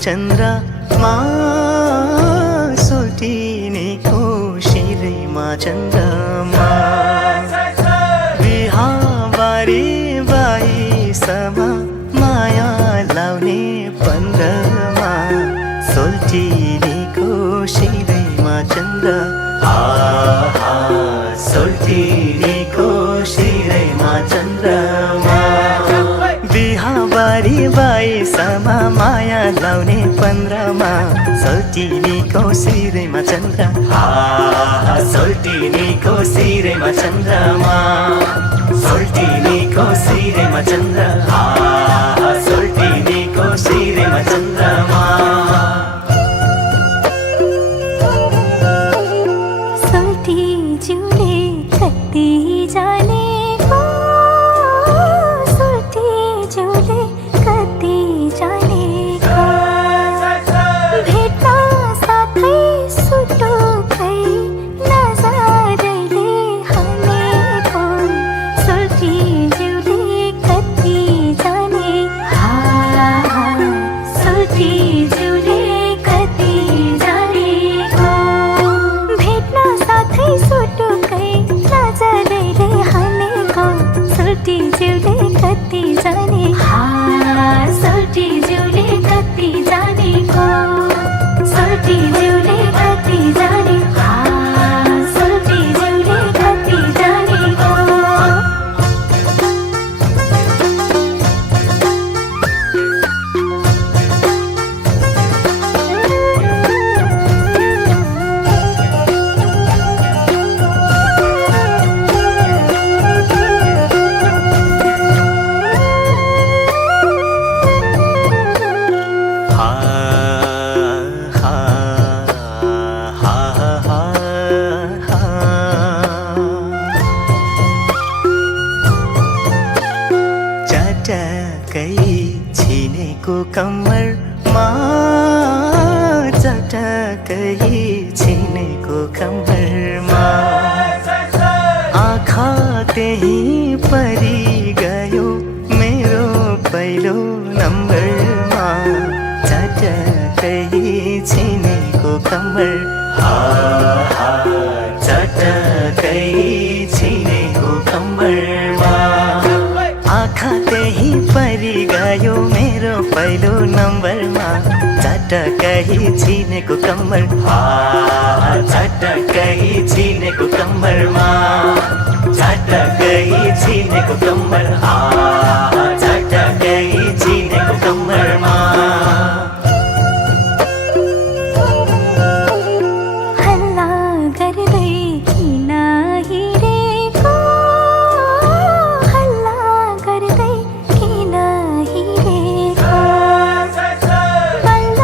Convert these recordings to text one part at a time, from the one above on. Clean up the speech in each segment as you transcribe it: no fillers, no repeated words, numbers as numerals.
चन्द्रमा सोल्टिनेको शिरैमा चन्द्रमा बिहाबारी बाइसमा माया लाउने पन्ध्रमा सोल्टिनेको शिरैमा चन्द्र सोल्टिनेको शिरैमा चन्द्रमा बिहाबारी बाइसमा माया लाउने पन्ध्रमा सोल्टिनेको शिरैमा चन्द्र सोल्टिनेको शिरैमा चन्द्रमा सोल्टिनेको शिरैमा चन्द्र सोल्टिनेको शिरैमा चन्द्रमा सोल्टिज्यूले कति जानेको सोल्टिज्यूले कति जानेको भेट्न साथै सुटुकै नजरले हानेको सोल्टिज्यूले कति जाने सोल्टिज्यूले कति जानेको भेट्न साथै सुटुकै नजरले हानेको सोल्टिज्यूले कति जाने सोल्टिज्यूले कति जानेको सोल्टिज्यूले कति जाने सोल्टिज्यूले कति जानेको चटकै छिनेको कम्मरमा चटकै छिनेको कम्मरमा आँखा त्यही परि गयो मेरो पहिलो नम्बरमा चटकै छिनेको कम्मर चटकै छिनेको कम्मरमा आँखा त्यही परि गयो मेरो पहिलो नम्बरमा चटकै छिनेको कम्मर चटकै छिनेको कम्मरमा चटकै छिनेको कम्मर चटकै छिनेको कम्मरमा हल्ला गर्दै किन हिँडेको हल्ला गर्दै किन हिँडेको बल्ल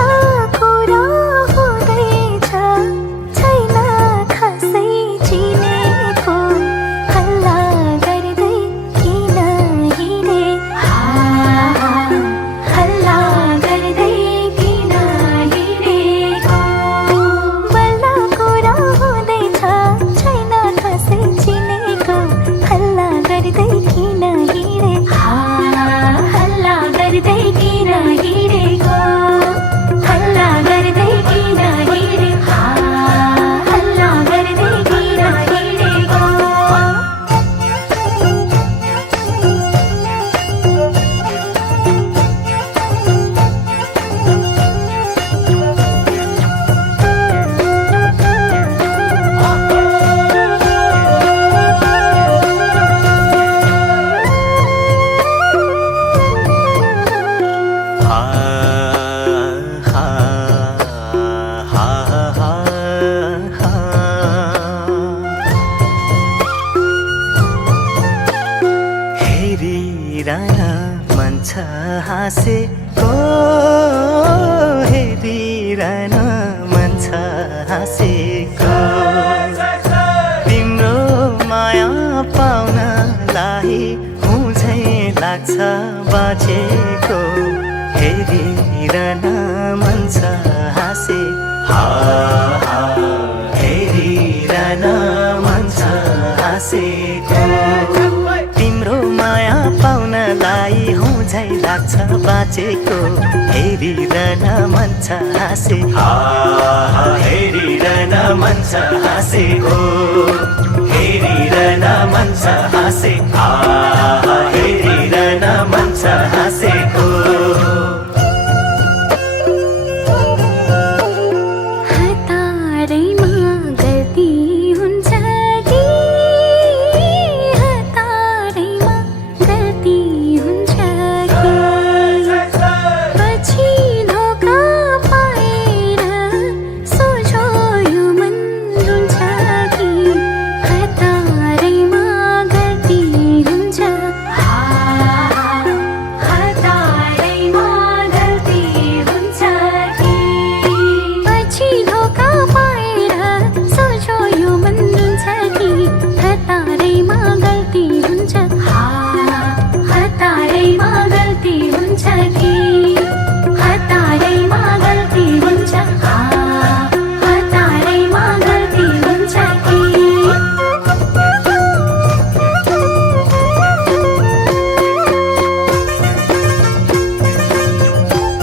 कुरा हुँदैछ छैन खासै चिनेको हल्ला गर्दै किन हिँडे हल्ला गर्दै किन हिँडेको बल्ल कुरा हुँदैछ छैन खासै चिनेको हल्ला गर्दै किन हिँडे हल्ला गर्दै किन हिँडेको हल्ला गर्दै किन हिँडे हल्ला गर्दै किन हिँडेको हेरिरहन मन छ हाँसेको हेरिरहन मन छ हाँसेको तिम्रो माया पाउनलाई हुझै लाग्छ बाँचेको हेरिरहन मन छ हाँसे हेरिरहन मन छ हाँसेको तिम्रो माया पाउनलाई हुझै लाग्छ बाँचेको हेरिरहन मन छ हाँसे हेरिरहन मन छ हाँसेको हेरिरहन मन छ हाँसे